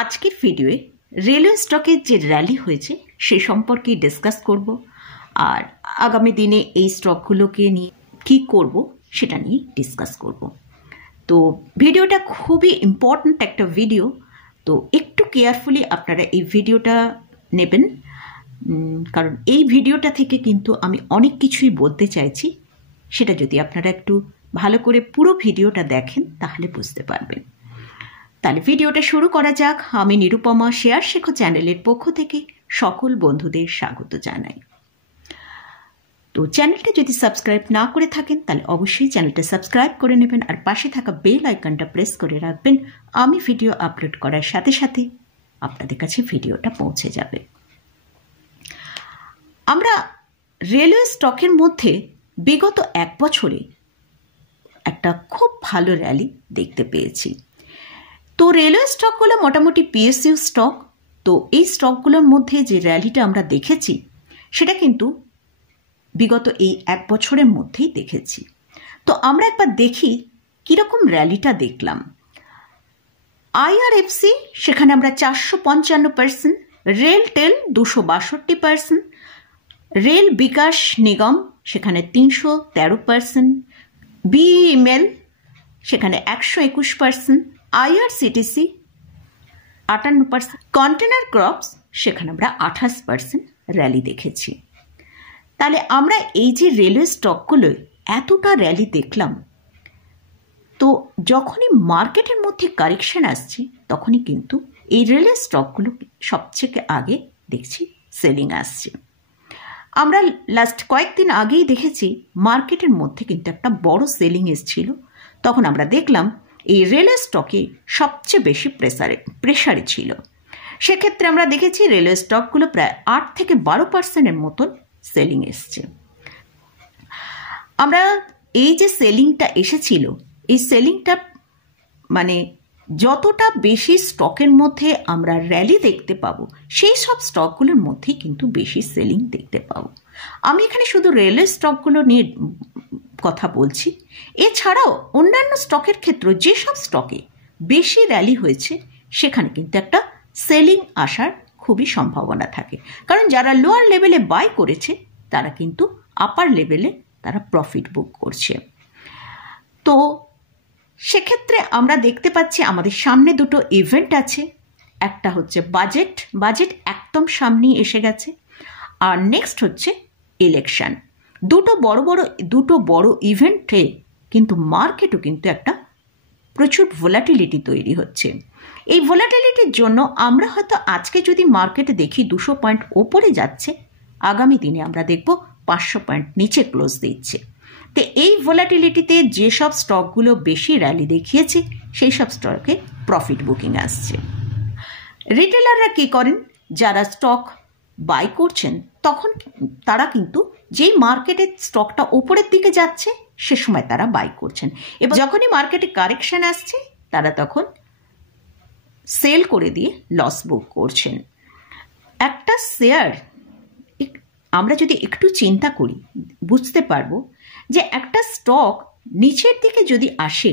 আজকের ভিডিওয়ে রেলওয়ে স্টকের যে র্যালি হয়েছে সে সম্পর্কে ডিসকাস করব আর আগামী দিনে এই স্টকগুলোকে নিয়ে কী করব সেটা নিয়ে ডিসকাস করব। তো ভিডিওটা খুবই ইম্পর্ট্যান্ট একটা ভিডিও, তো একটু কেয়ারফুলি আপনারা এই ভিডিওটা নেবেন, কারণ এই ভিডিওটা থেকে কিন্তু আমি অনেক কিছুই বলতে চাইছি। সেটা যদি আপনারা একটু ভালো করে পুরো ভিডিওটা দেখেন তাহলে বুঝতে পারবেন। তাহলে ভিডিওটা শুরু করা যাক। আমি নিরুপমা শেয়ার শেখো চ্যানেলের পক্ষ থেকে সকল বন্ধুদের স্বাগত জানাই। তো চ্যানেলটা যদি সাবস্ক্রাইব না করে থাকেন তাহলে অবশ্যই চ্যানেলটা সাবস্ক্রাইব করে নেবেন আর পাশে থাকা বেল আইকনটা প্রেস করে রাখবেন। আমি ভিডিও আপলোড করার সাথে সাথে আপনাদের কাছে ভিডিওটা পৌঁছে যাবে। আমরা রেলওয়ে স্টকের মধ্যে বিগত এক বছরে একটা খুব ভালো র্যালি দেখতে পেয়েছি। তো রেলওয়ে স্টকগুলো মোটামুটি পিএসইউ স্টক। তো এই স্টকগুলোর মধ্যে যে র্যালিটা আমরা দেখেছি সেটা কিন্তু বিগত এই এক বছরের মধ্যেই দেখেছি। তো আমরা একবার দেখি কীরকম র্যালিটা দেখলাম। আইআরএফসি সেখানে আমরা 455%, রেল টেল 262%, রেল বিকাশ নিগম সেখানে 313%, বিইএমএল সেখানে 121%, আইআরসিটিসি 58%, কন্টেনার ক্রপস সেখানে আমরা 28% র্যালি দেখেছি। তাহলে আমরা এই যে রেলওয়ে স্টকগুলোয় এতটা র্যালি দেখলাম, তো যখনই মার্কেটের মধ্যে কারেকশন আসছে তখনই কিন্তু এই রেলওয়ে স্টকগুলো সবচেয়ে আগে দেখছি সেলিং আসছে। আমরা লাস্ট কয়েকদিন আগেই দেখেছি মার্কেটের মধ্যে কিন্তু একটা বড় সেলিং এসেছিল। তখন আমরা দেখলাম এই রেলওয়ে স্টকে সবচেয়ে বেশি প্রেসারে ছিল। সেক্ষেত্রে আমরা দেখেছি রেলওয়ে স্টকগুলো প্রায় 8 থেকে 12%-এর মতন সেলিং এসছে। আমরা এই যে সেলিংটা এসেছিল, এই সেলিংটা মানে যতটা বেশি স্টকের মধ্যে আমরা র্যালি দেখতে পাবো সেই সব স্টকগুলোর মধ্যেই কিন্তু বেশি সেলিং দেখতে পাবো। আমি এখানে শুধু রেলওয়ে স্টকগুলো নিয়ে কথা বলছি, এছাড়াও অন্যান্য স্টকের ক্ষেত্রে যেসব স্টকে বেশি র্যালি হয়েছে সেখানে কিন্তু একটা সেলিং আসার খুবই সম্ভাবনা থাকে, কারণ যারা লোয়ার লেভেলে বাই করেছে তারা কিন্তু আপার লেভেলে তারা প্রফিট বুক করছে। তো সেক্ষেত্রে আমরা দেখতে পাচ্ছি আমাদের সামনে দুটো ইভেন্ট আছে। একটা হচ্ছে বাজেট একদম সামনেই এসে গেছে, আর নেক্সট হচ্ছে ইলেকশন। দুটো বড় ইভেন্টে কিন্তু মার্কেটও কিন্তু একটা প্রচুর ভোলাটিলিটি তৈরি হচ্ছে। এই ভোলাটিলিটির জন্য আমরা হয়তো আজকে যদি মার্কেটে দেখি 200 পয়েন্ট ওপরে যাচ্ছে, আগামী দিনে আমরা দেখব 500 পয়েন্ট নিচে ক্লোজ দিচ্ছে। তো এই ভোলাটিলিটিতে যেসব স্টকগুলো বেশি র্যালি দেখিয়েছে সেই সব স্টকে প্রফিট বুকিং আসছে। রিটেলাররা কী করেন, যারা স্টক বাই করছেন তখন তারা কিন্তু যেই মার্কেটের স্টকটা ওপরের দিকে যাচ্ছে সে সময় তারা বাই করছেন, এবং যখনই মার্কেটে কারেকশন আসছে তারা তখন সেল করে দিয়ে লস বুক করছেন। একটা শেয়ার আমরা যদি একটু চিন্তা করি বুঝতে পারবো যে একটা স্টক নিচের দিকে যদি আসে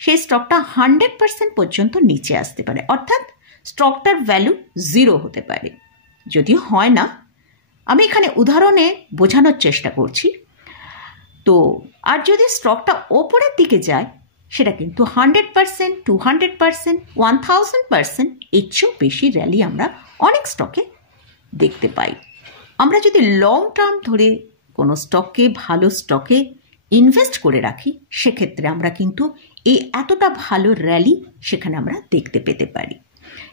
সেই স্টকটা 100% পর্যন্ত নিচে আসতে পারে, অর্থাৎ স্টকটার ভ্যালু 0 হতে পারে। যদিও হয় না, আমি এখানে উদাহরণে বোঝানোর চেষ্টা করছি। তো আর যদি স্টকটা ওপরের দিকে যায় সেটা কিন্তু 100%, 200%, 1000% এর চেয়েও বেশি র্যালি আমরা অনেক স্টকে দেখতে পাই। আমরা যদি লং টার্ম ধরে কোনো স্টককে ভালো স্টকে ইনভেস্ট করে রাখি সেক্ষেত্রে আমরা কিন্তু এই এতটা ভালো র্যালি সেখানে আমরা দেখতে পেতে পারি।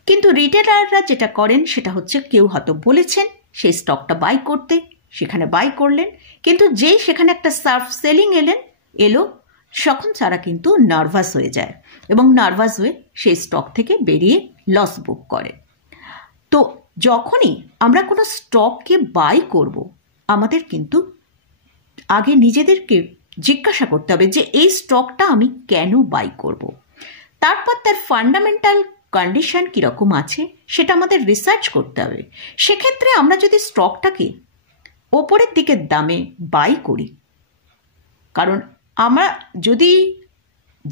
কিন্তু রিটেলাররা যেটা করেন সেটা হচ্ছে, কেউ হয়তো বলেছেন সেই স্টকটা বাই করতে, সেখানে বাই করলেন, কিন্তু যেই সেখানে একটা সার্ফ সেলিং এলো তখন তারা কিন্তু নার্ভাস হয়ে যায় এবং নার্ভাস হয়ে সেই স্টক থেকে বেরিয়ে লস বুক করে। তো যখনই আমরা কোনো স্টককে বাই করব আমাদের কিন্তু আগে নিজেদেরকে জিজ্ঞাসা করতে হবে যে এই স্টকটা আমি কেন বাই করব। তারপর তার ফান্ডামেন্টাল কন্ডিশন কীরকম আছে সেটা আমাদের রিসার্চ করতে হবে। সেক্ষেত্রে আমরা যদি স্টকটাকে ওপরের দিকের দামে বাই করি, কারণ আমরা যদি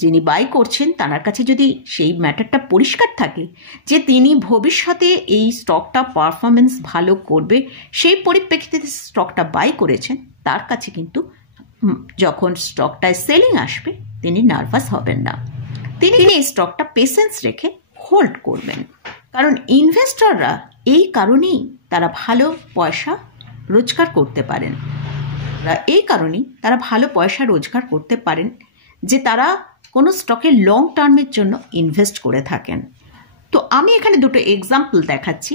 যিনি বাই করছেন তার কাছে যদি সেই ম্যাটারটা পরিষ্কার থাকে যে তিনি ভবিষ্যতে এই স্টকটা পারফরমেন্স ভালো করবে, সেই পরিপ্রেক্ষিতে স্টকটা বাই করেছেন, তার কাছে কিন্তু যখন স্টকটায় সেলিং আসবে তিনি নার্ভাস হবেন না। তিনি এই স্টকটা পেশেন্স রেখে হোল্ড করবেন। কারণ ইনভেস্টররা এই কারণেই তারা ভালো পয়সা রোজগার করতে পারেন, যে তারা কোনো স্টকে লং টার্মের জন্য ইনভেস্ট করে থাকেন। তো আমি এখানে দুটো এক্সাম্পল দেখাচ্ছি,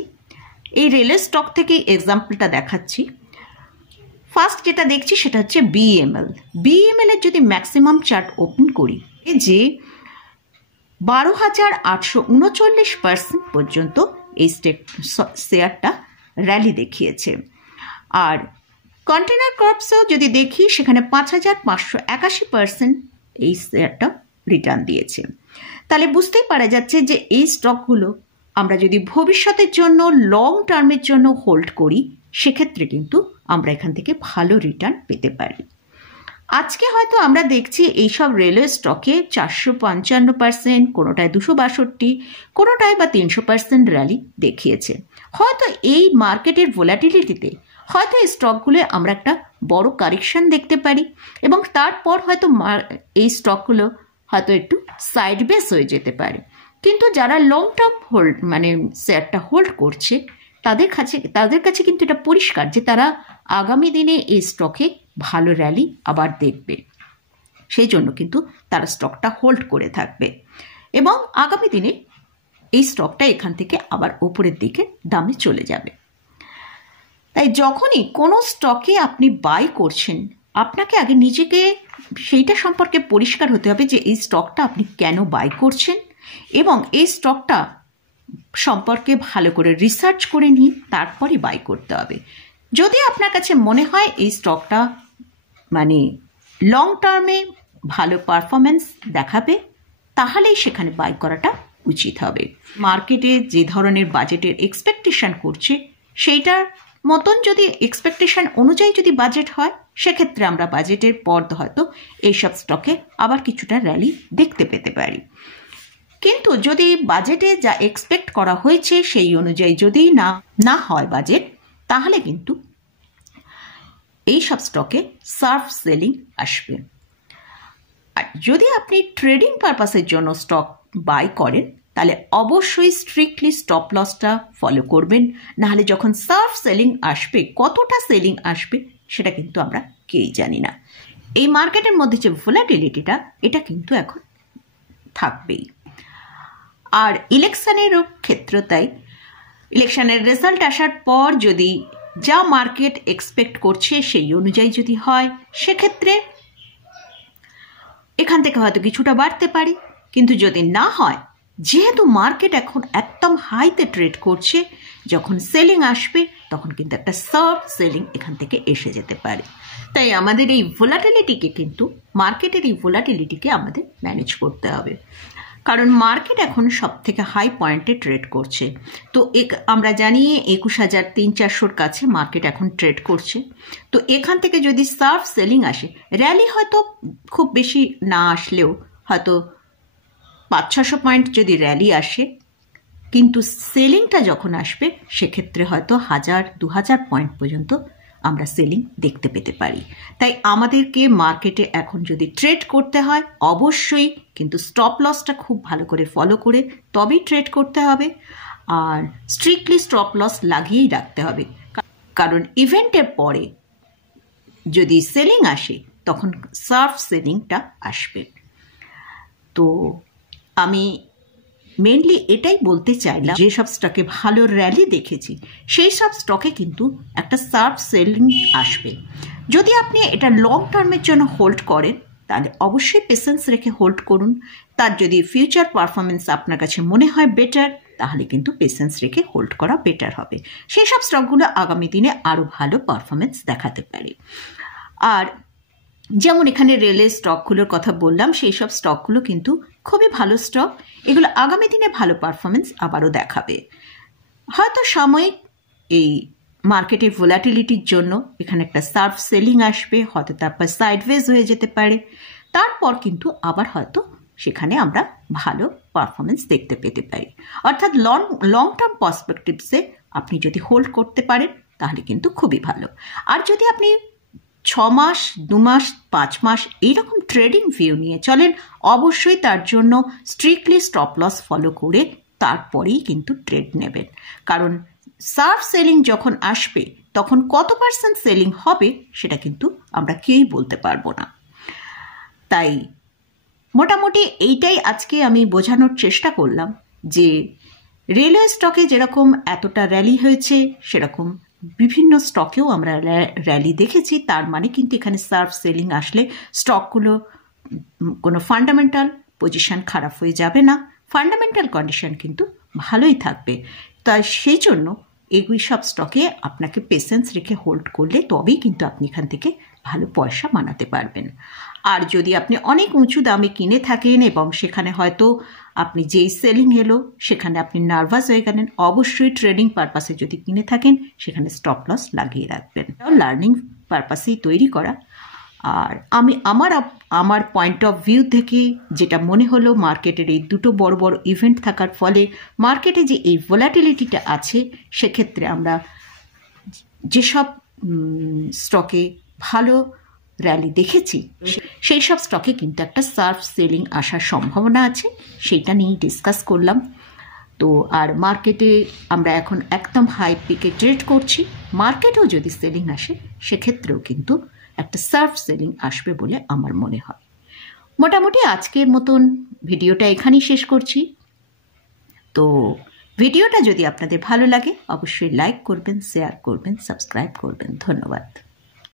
এই রেলের স্টক থেকে এক্সাম্পলটা দেখাচ্ছি। ফার্স্ট যেটা দেখছি সেটা হচ্ছে বিএমএল এর যদি ম্যাক্সিমাম চার্ট ওপেন করি, যে 12,839% পর্যন্ত এই শেয়ারটা র্যালি দেখিয়েছে। আর কন্টেনার কর্পসেও যদি দেখি সেখানে 5,581% এই শেয়ারটা রিটার্ন দিয়েছে। তাহলে বুঝতেই পারা যাচ্ছে যে এই স্টকগুলো আমরা যদি ভবিষ্যতের জন্য লং টার্মের জন্য হোল্ড করি, সেক্ষেত্রে কিন্তু আমরা এখান থেকে ভালো রিটার্ন পেতে পারি। আজকে হয়তো আমরা দেখছি এইসব রেলওয়ে স্টকে 455%, কোনোটায় 262, কোনোটায় বা 300% র্যালি দেখিয়েছে। হয়তো এই মার্কেটের ভোলাটিলিটিতে হয়তো এই স্টকগুলো আমরা একটা বড় কারেকশন দেখতে পারি এবং তারপর হয়তো এই স্টকগুলো হয়তো একটু সাইডবেস হয়ে যেতে পারে। কিন্তু যারা লং টার্ম হোল্ড শেয়ারটা হোল্ড করছে তাদের কাছে কিন্তু এটা পরিষ্কার যে তারা আগামী দিনে এই স্টকে ভালো র্যালি আবার দেখবে, সেই জন্য কিন্তু তারা স্টকটা হোল্ড করে থাকবে এবং আগামী দিনে এই স্টকটা এখান থেকে আবার ওপরের দিকে দামে চলে যাবে। তাই যখনই কোনো স্টকে আপনি বাই করছেন, আপনাকে আগে নিজেকে সেইটা সম্পর্কে পরিষ্কার হতে হবে যে এই স্টকটা আপনি কেন বাই করছেন এবং এই স্টকটা সম্পর্কে ভালো করে রিসার্চ করে নিয়ে তারপরে বাই করতে হবে। যদি আপনার কাছে মনে হয় এই স্টকটা লং টার্মে ভালো পারফরমেন্স দেখাবে, তাহলেই সেখানে বাই করাটা উচিত হবে। মার্কেটে যে ধরনের বাজেটের এক্সপেকটেশন করছে সেইটার মতন যদি এক্সপেকটেশন অনুযায়ী যদি বাজেট হয়, সেক্ষেত্রে আমরা বাজেটের পর হয়তো এইসব স্টকে আবার কিছুটা র্যালি দেখতে পেতে পারি। কিন্তু যদি বাজেটে যা এক্সপেক্ট করা হয়েছে সেই অনুযায়ী যদি না হয় বাজেট, তাহলে কিন্তু এই সব স্টকে সার্ফ সেলিং আসবে। আর যদি আপনি ট্রেডিং পারপাসের জন্য স্টক বাই করেন, তাহলে অবশ্যই স্ট্রিক্টলি স্টপ লসটা ফলো করবেন, নাহলে যখন সার্ফ সেলিং আসবে, কতটা সেলিং আসবে সেটা কিন্তু আমরা কেউই জানি না। এই মার্কেটের মধ্যে যে ভোলাটিলিটিটা, এটা কিন্তু এখন থাকবেই। আর ইলেকশনেরও ক্ষেত্র তাই, ইলেকশনের রেজাল্ট আসার পর যদি যা মার্কেট এক্সপেক্ট করছে সেই অনুযায়ী যদি হয়, সেক্ষেত্রে এখান থেকে হয়তো কিছুটা বাড়তে পারে। কিন্তু যদি না হয়, যেহেতু মার্কেট এখন একদম হাইতে ট্রেড করছে, যখন সেলিং আসবে তখন কিন্তু একটা সার্ফ সেলিং এখান থেকে এসে যেতে পারে। তাই আমাদের এই ভোলাটিলিটিকে কিন্তু মার্কেটের এই ভোলাটিলিটিকে আমাদের ম্যানেজ করতে হবে, কারণ মার্কেট এখন সব থেকে হাই পয়েন্টে ট্রেড করছে। তো আমরা জানি 21,300-400 কাছে মার্কেট এখন ট্রেড করছে। তো এখান থেকে যদি সার্ফ সেলিং আসে, র্যালি হয়তো খুব বেশি না আসলেও হয়তো 500-600 পয়েন্ট যদি র্যালি আসে, কিন্তু সেলিংটা যখন আসবে সেক্ষেত্রে হয়তো 1000-2000 পয়েন্ট পর্যন্ত আমরা সেলিং দেখতে পেতে পারি। তাই আমাদেরকে মার্কেটে এখন যদি ট্রেড করতে হয়, অবশ্যই কিন্তু স্টপ লসটা খুব ভালো করে ফলো করে তবেই ট্রেড করতে হবে, আর স্ট্রিক্টলি স্টপ লস লাগিয়েই রাখতে হবে। কারণ ইভেন্টের পরে যদি সেলিং আসে তখন সার্ফ সেলিংটা আসবে। তো আমি মেনলি এটাই বলতে চাইলাম, যেসব স্টকে ভালো র্যালি দেখেছি সেই সব স্টকে কিন্তু একটা সার্ফ সেলিং আসবে। যদি আপনি এটা লং টার্মের জন্য হোল্ড করেন, তাহলে অবশ্যই পেশেন্স রেখে হোল্ড করুন। তার যদি ফিউচার পারফরমেন্স আপনার কাছে মনে হয় বেটার, তাহলে কিন্তু পেশেন্স রেখে হোল্ড করা বেটার হবে। সেই সব স্টকগুলো আগামী দিনে আরও ভালো পারফরমেন্স দেখাতে পারে। আর যেমন এখানে রেলের স্টকগুলোর কথা বললাম, সেই সব স্টকগুলো কিন্তু খুবই ভালো স্টক, এগুলো আগামী দিনে ভালো পারফরমেন্স আবারও দেখাবে। হয়তো সাময়িক এই মার্কেটের ভোলাটিলিটির জন্য এখানে একটা সার্ফ সেলিং আসবে, হয়তো তারপর সাইডওয়েজ হয়ে যেতে পারে, তারপর কিন্তু আবার হয়তো সেখানে আমরা ভালো পারফরমেন্স দেখতে পেতে পারি। অর্থাৎ লং টার্ম পার্সপেক্টিভসে আপনি যদি হোল্ড করতে পারেন তাহলে কিন্তু খুবই ভালো। আর যদি আপনি 6 মাস, 2 মাস, 5 মাস এইরকম ট্রেডিং ভিউ নিয়ে চলেন, অবশ্যই তার জন্য স্ট্রিক্টলি স্টপ লস ফলো করে তারপরেই কিন্তু ট্রেড নেবেন। কারণ সার্ভ সেলিং যখন আসবে তখন কত পার্সেন্ট সেলিং হবে সেটা কিন্তু আমরা কেউই বলতে পারবো না। তাই মোটামুটি এইটাই আজকে আমি বোঝানোর চেষ্টা করলাম যে রেলওয়ে স্টকে যেরকম এতটা র্যালি হয়েছে সেরকম বিভিন্ন স্টকেও আমরা র্যালি দেখেছি। তার মানে কিন্তু এখানে সার্ভ সেলিং আসলে স্টকগুলো কোনো ফান্ডামেন্টাল পজিশন খারাপ হয়ে যাবে না, ফান্ডামেন্টাল কন্ডিশন কিন্তু ভালোই থাকবে। তাই সেই জন্য এগুলি সব স্টকে আপনাকে পেশেন্স রেখে হোল্ড করলে তবেই কিন্তু আপনি এখান থেকে ভালো পয়সা বানাতে পারবেন। আর যদি আপনি অনেক উঁচু দামে কিনে থাকেন এবং সেখানে হয়তো আপনি যেই সেলিং এলো সেখানে আপনি নার্ভাস হয়ে গেলেন, অবশ্যই ট্রেডিং পারপাসে যদি কিনে থাকেন সেখানে স্টপ লস লাগিয়ে রাখবেন। লার্নিং পারপাসেই তৈরি করা। আর আমি আমার পয়েন্ট অফ ভিউ থেকে যেটা মনে হলো, মার্কেটের এই দুটো বড় বড় ইভেন্ট থাকার ফলে মার্কেটে যে এই ভোলাটিলিটিটা আছে, সেক্ষেত্রে আমরা যেসব স্টকে ভালো র্যালি দেখেছি সেই সব স্টকে কিন্তু একটা সার্ভ সেলিং আসার সম্ভাবনা আছে, সেইটা নিয়েই ডিসকাস করলাম। তো আর মার্কেটে আমরা এখন একদম হাই পিকে ট্রেড করছি, মার্কেটেও যদি সেলিং আসে সেক্ষেত্রেও কিন্তু একটা সার্ভ সেলিং আসবে বলে আমার মনে হয়। মোটামুটি আজকের মতন ভিডিওটা এখানেই শেষ করছি। তো ভিডিওটা যদি আপনাদের ভালো লাগে অবশ্যই লাইক করবেন, শেয়ার করবেন, সাবস্ক্রাইব করবেন। ধন্যবাদ।